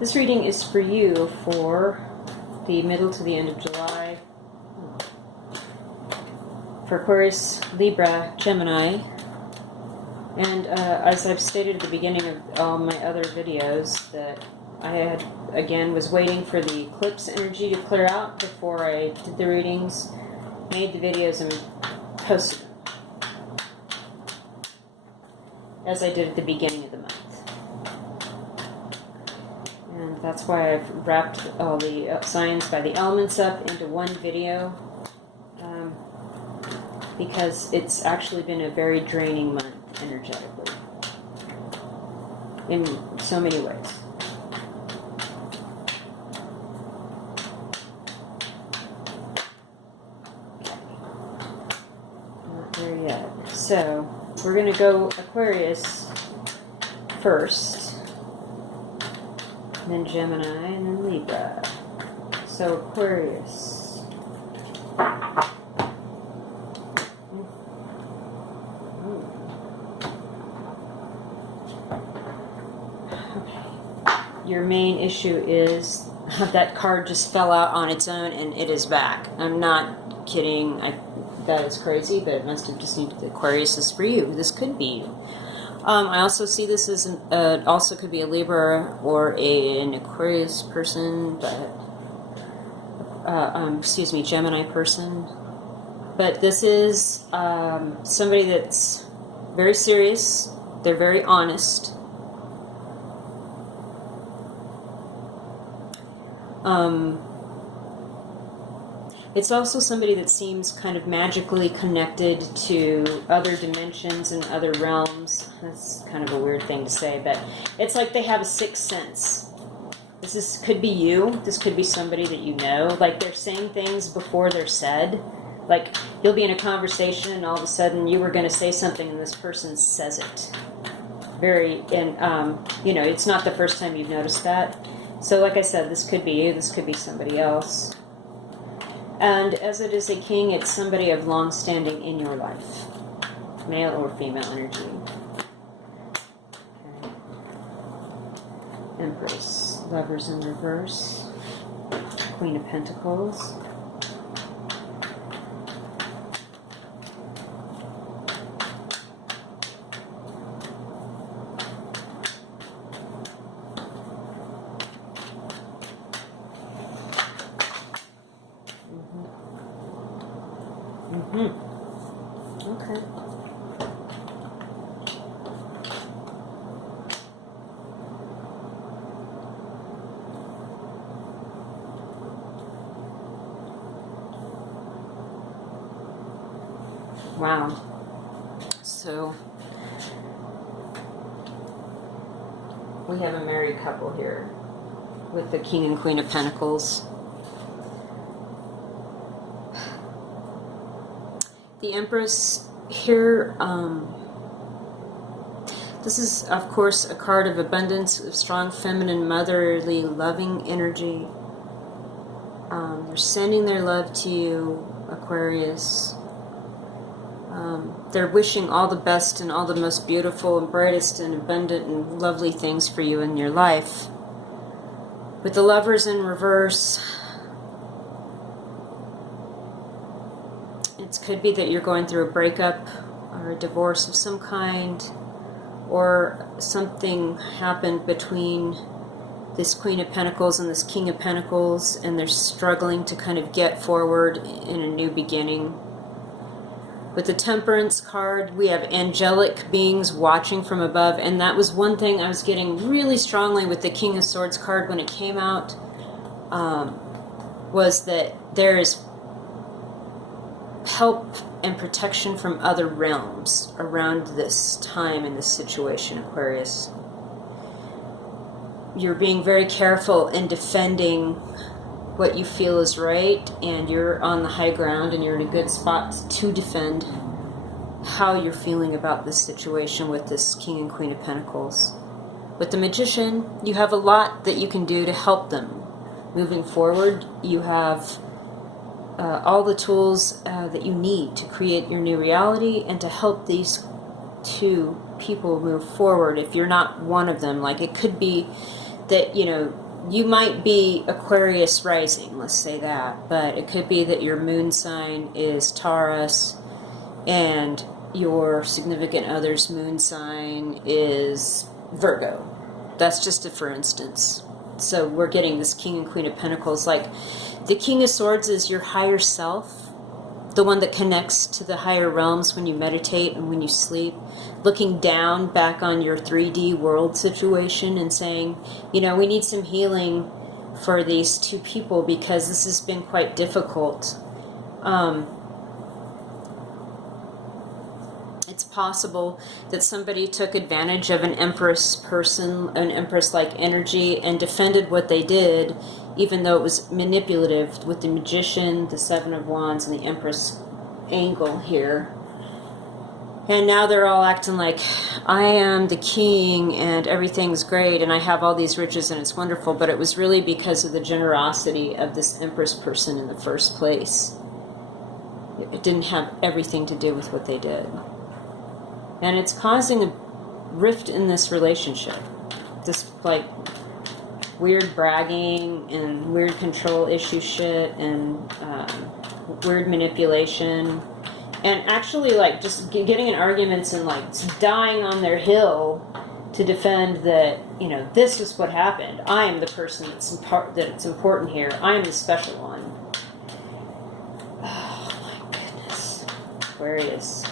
This reading is for you for the middle to the end of July. For Aquarius, Libra, Gemini. And as I've stated at the beginning of all my other videos, that I had, again, was waiting for the eclipse energy to clear out before I did the readings, made the videos, and posted them, as I did at the beginning of the month. And that's why I've wrapped all the signs by the elements up into one video, because it's actually been a very draining month energetically in so many ways. Not there yet. So we're going to go Aquarius first, then Gemini, and then Libra. So Aquarius. Your main issue is that card just fell out on its own and it is back. I'm not kidding. That is crazy, but it must have just needed. Aquarius is for you. This could be you. I also see this as also could be a Libra or an Aquarius person, but excuse me, Gemini person. But this is somebody that's very serious. They're very honest. It's also somebody that seems kind of magically connected to other dimensions and other realms. That's kind of a weird thing to say, but it's like they have a sixth sense. Could be you. This could be somebody that you know. Like they're saying things before they're said. Like you'll be in a conversation and all of a sudden you were going to say something and this person says it. It's not the first time you've noticed that. So like I said, this could be you, this could be somebody else. And as it is a king, it's somebody of long standing in your life. Male or female energy. Okay. Empress. Lovers in reverse. Queen of Pentacles. Okay. Wow. So we have a married couple here with the King and Queen of Pentacles. The Empress here, this is, of course, a card of abundance, of strong feminine, motherly, loving energy. They're sending their love to you, Aquarius. They're wishing all the best and all the most beautiful and brightest and abundant and lovely things for you in your life. With the Lovers in reverse, it could be that you're going through a breakup or a divorce of some kind, or something happened between this Queen of Pentacles and this King of Pentacles, and they're struggling to kind of get forward in a new beginning. With the Temperance card, we have angelic beings watching from above, and that was one thing I was getting really strongly with the King of Swords card when it came out, was that there is help and protection from other realms around this time in this situation, Aquarius. You're being very careful in defending what you feel is right, and you're on the high ground and you're in a good spot to defend how you're feeling about this situation with this King and Queen of Pentacles. With the Magician, you have a lot that you can do to help them. Moving forward, you have all the tools that you need to create your new reality and to help these two people move forward. If you're not one of them, like it could be that, you might be Aquarius rising, let's say that, but it could be that your moon sign is Taurus and your significant other's moon sign is Virgo. That's just a for instance. So we're getting this King and Queen of Pentacles. Like, the King of Swords is your higher self, the one that connects to the higher realms when you meditate and when you sleep, looking down back on your 3D world situation and saying, you know, we need some healing for these two people because this has been quite difficult. It's possible that somebody took advantage of an Empress person, an Empress-like energy, and defended what they did, even though it was manipulative, with the Magician, the Seven of Wands, and the Empress angle here. And now they're all acting like, I am the king and everything's great and I have all these riches and it's wonderful, but it was really because of the generosity of this Empress person in the first place. It didn't have everything to do with what they did. And it's causing a rift in this relationship. This, like, weird bragging and weird control issue shit and weird manipulation. And actually, like, just getting in arguments and, like, dying on their hill to defend that, you know, this is what happened. I am the person that's important here. I am the special one. Oh, my goodness. Aquarius.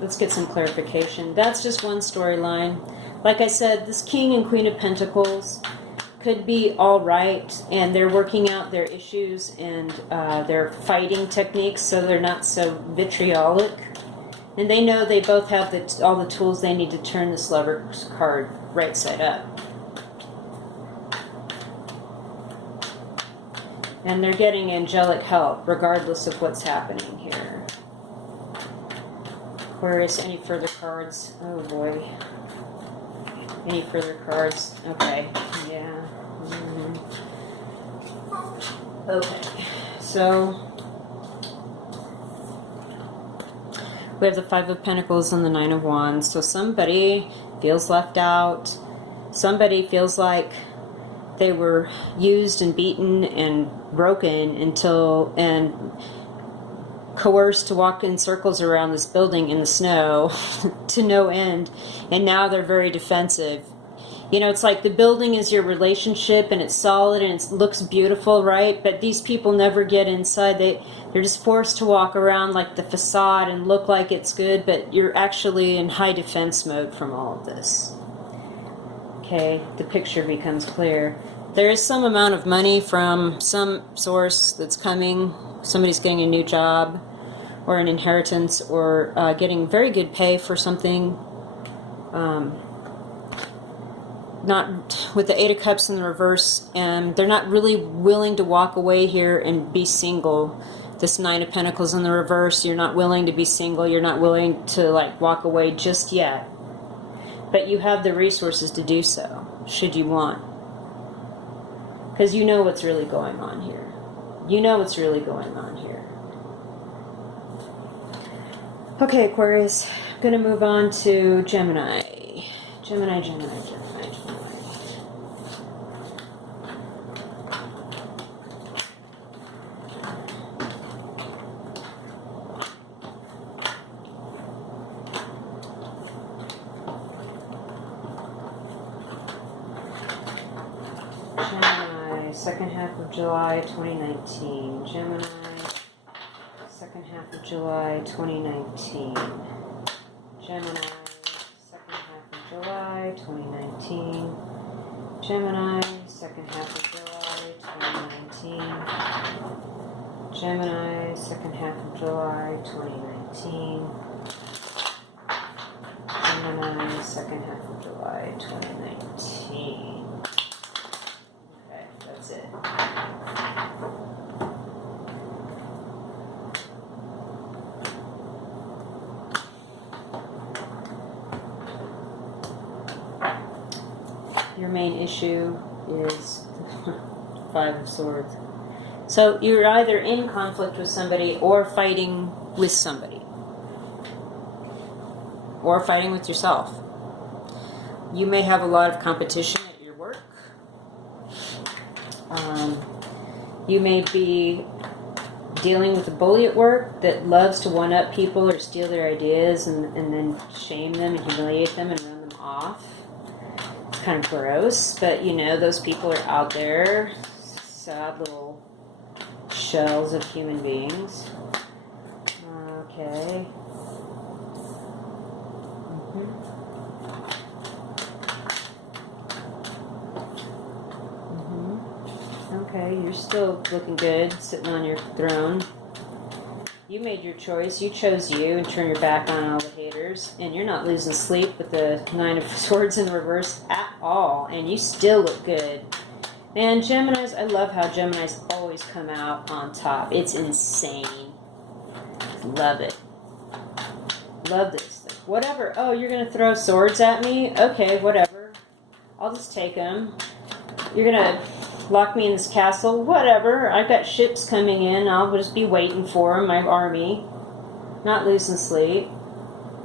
Let's get some clarification. That's just one storyline. Like I said, this King and Queen of Pentacles could be all right, and they're working out their issues and their fighting techniques so they're not so vitriolic. And they know they both have all the tools they need to turn this Lover's card right side up. And they're getting angelic help regardless of what's happening here. Aquarius, any further cards? Oh boy. Any further cards? Okay. Yeah. Okay. So we have the Five of Pentacles and the Nine of Wands. So somebody feels left out. Somebody feels like they were used and beaten and broken and coerced to walk in circles around this building in the snow to no end, and now they're very defensive. You know, it's like the building is your relationship and it's solid and it looks beautiful, right? But these people never get inside. They're just forced to walk around like the facade and look like it's good, but you're actually in high defense mode from all of this. Okay, the picture becomes clear. There is some amount of money from some source that's coming. Somebody's getting a new job or an inheritance or getting very good pay for something. Not with the Eight of Cups in the reverse, and they're not really willing to walk away here and be single. This Nine of Pentacles in the reverse, you're not willing to be single. You're not willing to, like, walk away just yet. But you have the resources to do so, should you want. Because you know what's really going on here. You know what's really going on here. Okay, Aquarius. I'm going to move on to Gemini. Gemini. Second half of July 2019. Gemini, second half of July 2019. Gemini, second half of July 2019. Gemini, second half of July 2019. Gemini, second half of July 2019. Gemini, second half of July 2019. That's it. Your main issue is Five of Swords. So you're either in conflict with somebody or fighting with somebody. Or fighting with yourself. You may have a lot of competition at your work. You may be dealing with a bully at work that loves to one-up people or steal their ideas and then shame them and humiliate them and run them off. It's kind of gross, but you know, those people are out there, sad little shells of human beings. Okay. Okay, you're still looking good, sitting on your throne. You made your choice. You chose you and turn your back on all the haters. And you're not losing sleep with the 9 of Swords in reverse at all. And you still look good. And Geminis, I love how Geminis always come out on top. It's insane. Love it. Love this thing. Whatever. Oh, you're going to throw swords at me? Okay, whatever. I'll just take them. You're going to lock me in this castle? Whatever. I've got ships coming in. I'll just be waiting for them, my army. Not losing sleep.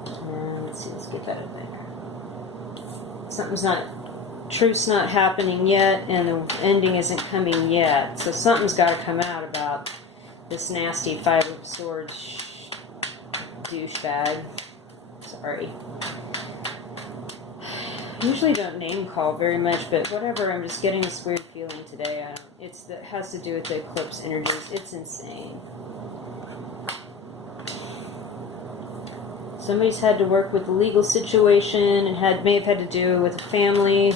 Let's see, let's get that in there. Something's not, truth's not happening yet, and the ending isn't coming yet. So something's got to come out about this nasty 5 of Swords douchebag. Sorry. I usually don't name call very much, but whatever, I'm just getting this weird feeling today. It has to do with the eclipse energies. It's insane. Somebody's had to work with a legal situation and may have had to do with a family,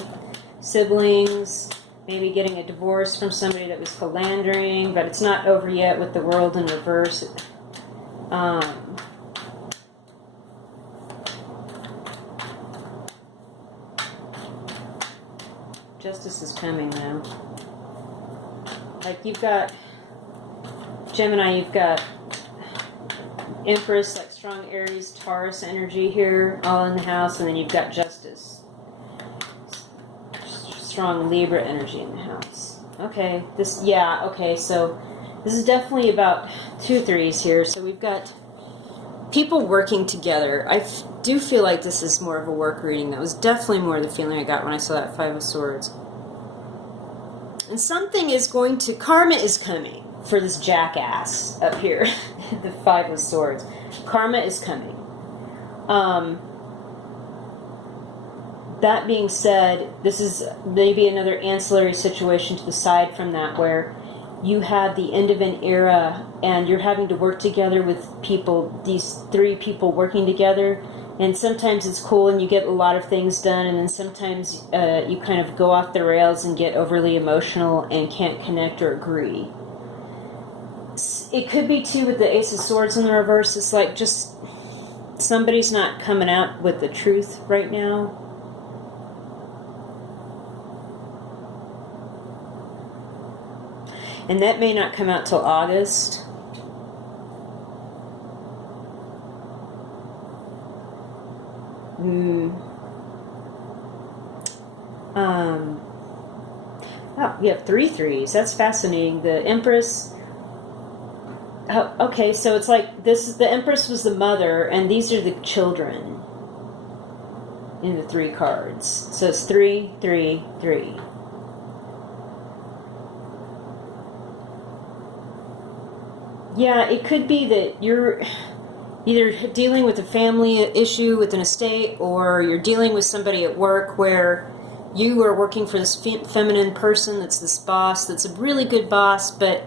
siblings, maybe getting a divorce from somebody that was philandering, but it's not over yet with the world in reverse. Justice is coming now. Like you've got Gemini, you've got Empress, like strong Aries, Taurus energy here, all in the house, and then you've got Justice, strong Libra energy in the house. Okay, okay, so this is definitely about 2 threes here. So we've got people working together. I do feel like this is more of a work reading. That was definitely more the feeling I got when I saw that 5 of Swords. And something is going to, karma is coming for this jackass up here, the 5 of Swords. Karma is coming. That being said, this is maybe another ancillary situation to the side from that, where you have the end of an era and you're having to work together with people, these 3 people working together, and sometimes it's cool and you get a lot of things done, and then sometimes you kind of go off the rails and get overly emotional and can't connect or agree. It could be too with the Ace of Swords in the reverse. It's like just somebody's not coming out with the truth right now. And that may not come out till August. Oh, we have 3 threes. That's fascinating. The Empress. Oh, okay, so it's like this. The Empress was the mother, and these are the children in the 3 cards. So it's 3, 3, 3. Yeah, it could be that you're either dealing with a family issue with an estate, or you're dealing with somebody at work where you are working for this feminine person that's this boss, that's a really good boss, but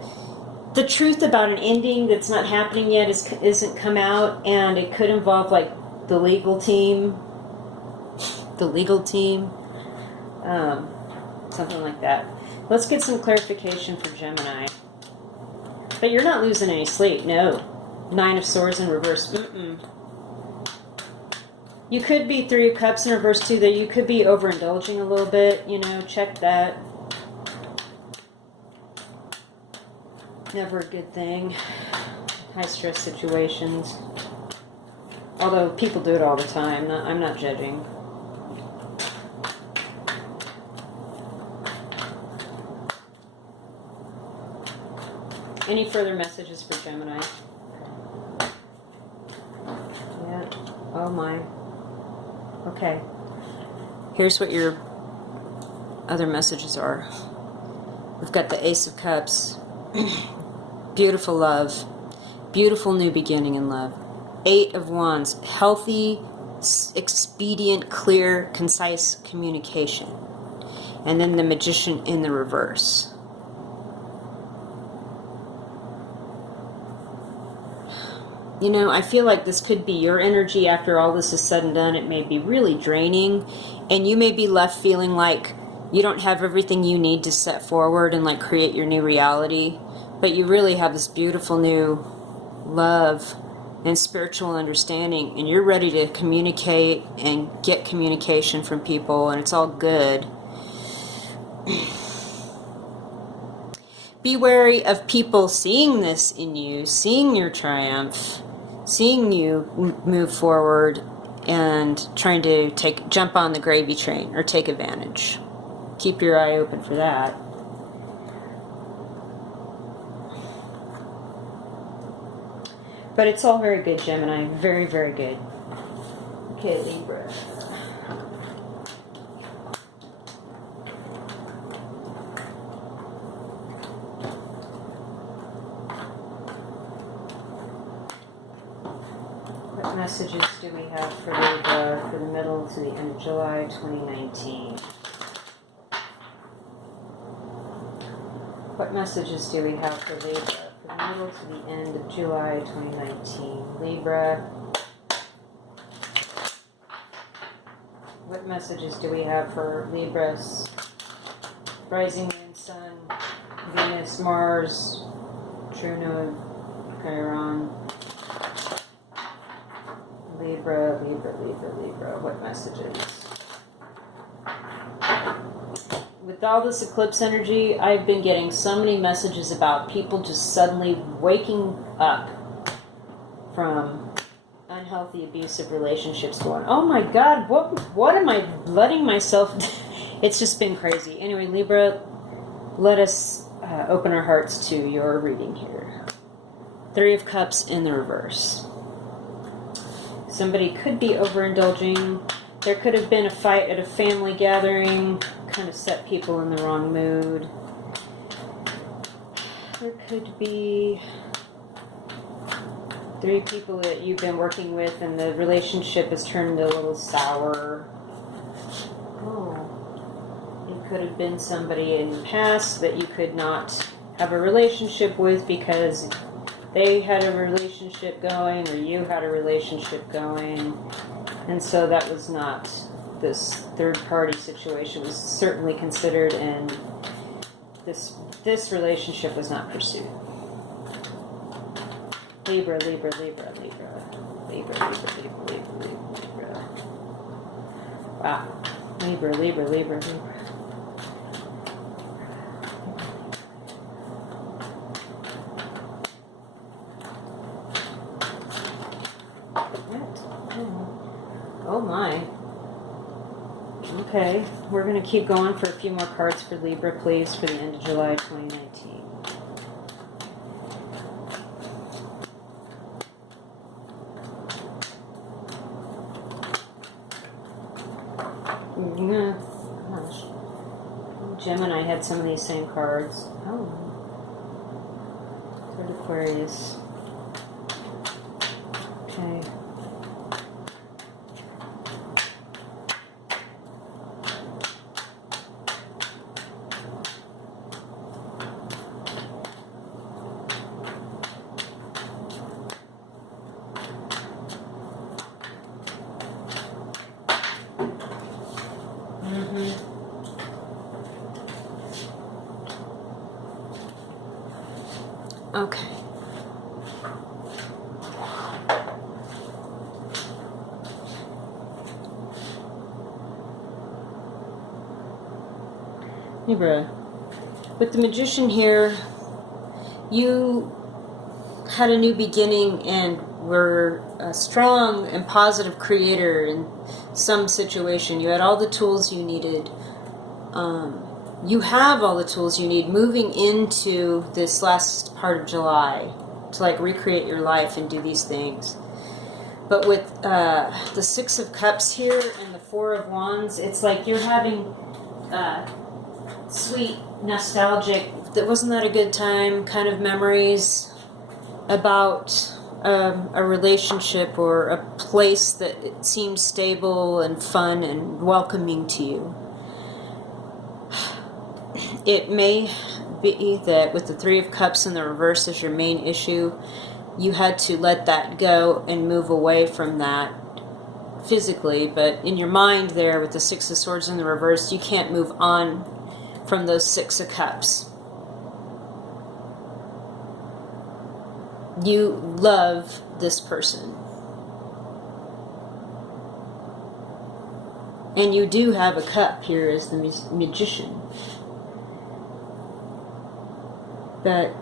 the truth about an ending that's not happening yet isn't come out, and it could involve like the legal team, something like that. Let's get some clarification for Gemini. But you're not losing any sleep, no. 9 of Swords in reverse. You could be 3 of Cups in reverse too, that you could be overindulging a little bit, you know, check that. Never a good thing. High stress situations. Although people do it all the time, I'm not judging. Any further messages for Gemini? Yeah. Oh my. Okay. Here's what your other messages are. We've got the Ace of Cups. Beautiful love. Beautiful new beginning in love. 8 of Wands. Healthy, expedient, clear, concise communication. And then the Magician in the reverse. You know, I feel like this could be your energy after all this is said and done. It may be really draining, and you may be left feeling like you don't have everything you need to set forward and like create your new reality, but you really have this beautiful new love and spiritual understanding, and you're ready to communicate and get communication from people, and it's all good. Be wary of people seeing this in you, seeing your triumph, seeing you move forward and trying to jump on the gravy train or take advantage. Keep your eye open for that. But it's all very good, Gemini. Very, very good. Okay, Libra. What messages do we have for Libra for the middle to the end of July 2019? What messages do we have for Libra for the middle to the end of July 2019? Libra. What messages do we have for Libra's rising moon, sun, Venus, Mars, true node, Chiron? Libra, Libra, Libra, Libra. What messages? With all this eclipse energy, I've been getting so many messages about people just suddenly waking up from unhealthy, abusive relationships going, oh my God, what am I letting myself do? It's just been crazy. Anyway, Libra, let us open our hearts to your reading here. 3 of Cups in the reverse. Somebody could be overindulging. There could have been a fight at a family gathering, kind of set people in the wrong mood. There could be 3 people that you've been working with and the relationship has turned a little sour. Oh, it could have been somebody in the past that you could not have a relationship with because they had a relationship going or you had a relationship going, and so that was not, this third party situation was certainly considered, and this relationship was not pursued. Libra, Libra, Libra, Libra, Libra, Libra, Libra, Libra, Libra, Libra. Wow. Libra, Libra, Libra, Libra. Oh my. Okay, we're going to keep going for a few more cards for Libra, please, for the end of July 2019. Yeah, gosh. Gemini had some of these same cards. Oh. Third Aquarius. Okay. Okay. Libra, with the Magician here, you had a new beginning and were a strong and positive creator in some situation. You had all the tools you needed. You have all the tools you need moving into this last part of July to like recreate your life and do these things. But with the 6 of Cups here and the 4 of Wands, it's like you're having sweet, nostalgic, wasn't that a good time kind of memories about a relationship or a place that it seemed stable and fun and welcoming to you. It may be that with the Three of Cups in the reverse as your main issue, you had to let that go and move away from that physically, but in your mind there with the Six of Swords in the reverse, you can't move on from those Six of Cups. You love this person. And you do have a cup here as the Magician. But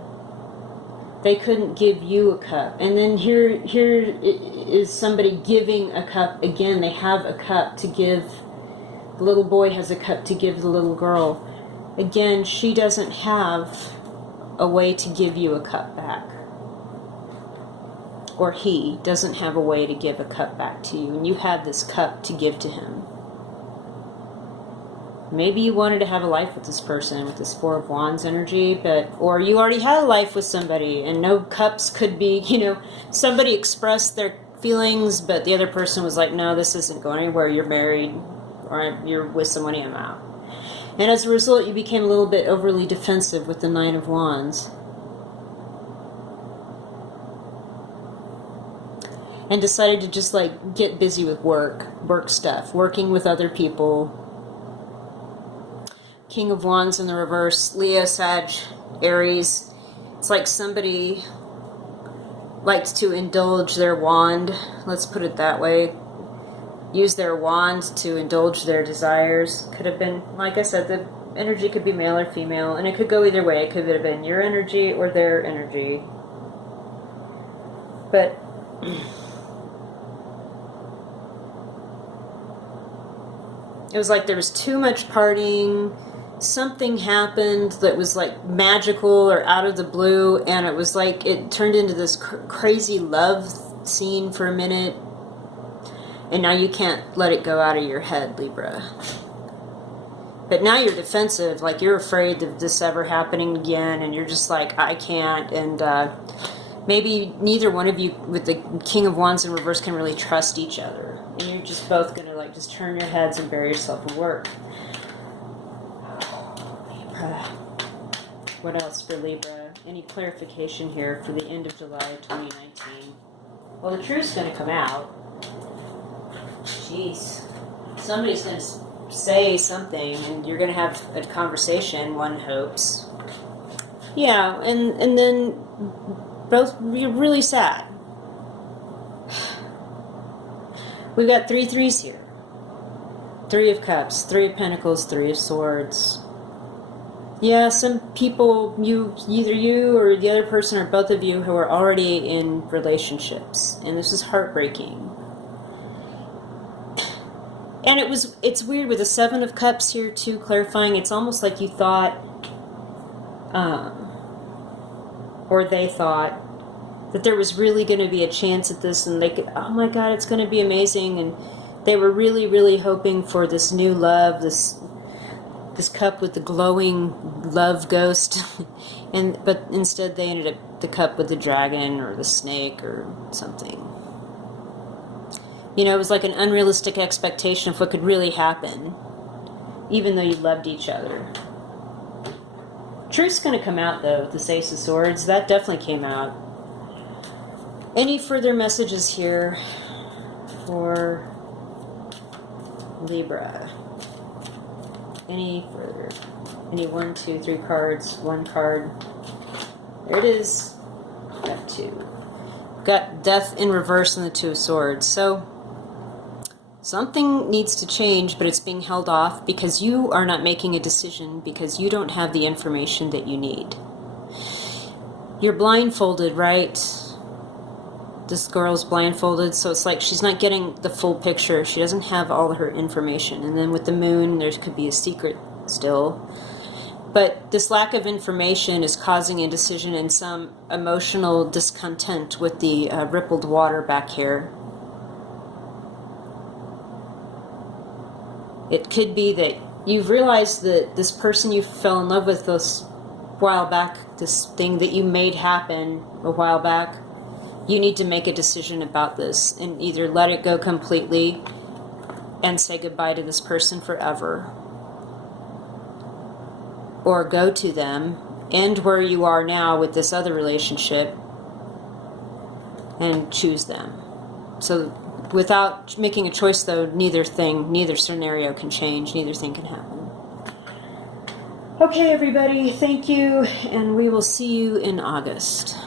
they couldn't give you a cup. And then here is somebody giving a cup again. They have a cup to give. The little boy has a cup to give the little girl. Again, she doesn't have a way to give you a cup back. Or he doesn't have a way to give a cup back to you. And you have this cup to give to him. Maybe you wanted to have a life with this person with this Four of Wands energy, or you already had a life with somebody, and no cups could be, somebody expressed their feelings, but the other person was like, no, this isn't going anywhere, you're married, or you're with somebody, I'm out. And as a result, you became a little bit overly defensive with the Nine of Wands. And decided to just get busy with work stuff, working with other people. King of Wands in the reverse, Leo, Sag, Aries. It's like somebody likes to indulge their wand, let's put it that way. Use their wand to indulge their desires. Could have been, like I said, the energy could be male or female, and it could go either way. It could have been your energy or their energy. But it was like there was too much partying. Something happened that was magical or out of the blue, and it was it turned into this crazy love scene for a minute, and now you can't let it go out of your head, Libra. But now you're defensive, you're afraid of this ever happening again, and you're just I can't, and maybe neither one of you with the King of Wands in reverse can really trust each other, and you're just both gonna just turn your heads and bury yourself in work. What else for Libra? Any clarification here for the end of July 2019? Well, the truth's going to come out. Jeez. Somebody's going to say something, and you're going to have a conversation, one hopes. Yeah, and then both, you're really sad. We've got 3 threes here. 3 of Cups, 3 of Pentacles, 3 of Swords. Yeah, some people, either you or the other person or both of you who are already in relationships, and this is heartbreaking. And it's weird with the 7 of Cups here too, clarifying. It's almost like you thought, or they thought, that there was really going to be a chance at this, and they could, oh my God, it's going to be amazing, and they were really, really hoping for this new love, this cup with the glowing love ghost, but instead they ended up the cup with the dragon or the snake or something. It was like an unrealistic expectation of what could really happen, even though you loved each other. Truth's going to come out, though, with this Ace of Swords. That definitely came out. Any further messages here for Libra? Any further? Any 1, 2, 3 cards? 1 card. There it is. Got 2. Got Death in reverse and the 2 of Swords. So something needs to change, but it's being held off because you are not making a decision because you don't have the information that you need. You're blindfolded, right? This girl's blindfolded, so it's like she's not getting the full picture. She doesn't have all her information. And then with the moon, there could be a secret still. But this lack of information is causing indecision and some emotional discontent with the rippled water back here. It could be that you've realized that this person you fell in love with this while back, this thing that you made happen a while back, you need to make a decision about this and either let it go completely and say goodbye to this person forever, or go to them, end where you are now with this other relationship, and choose them. So without making a choice, though, neither scenario can change, neither thing can happen. Okay, everybody, thank you, and we will see you in August.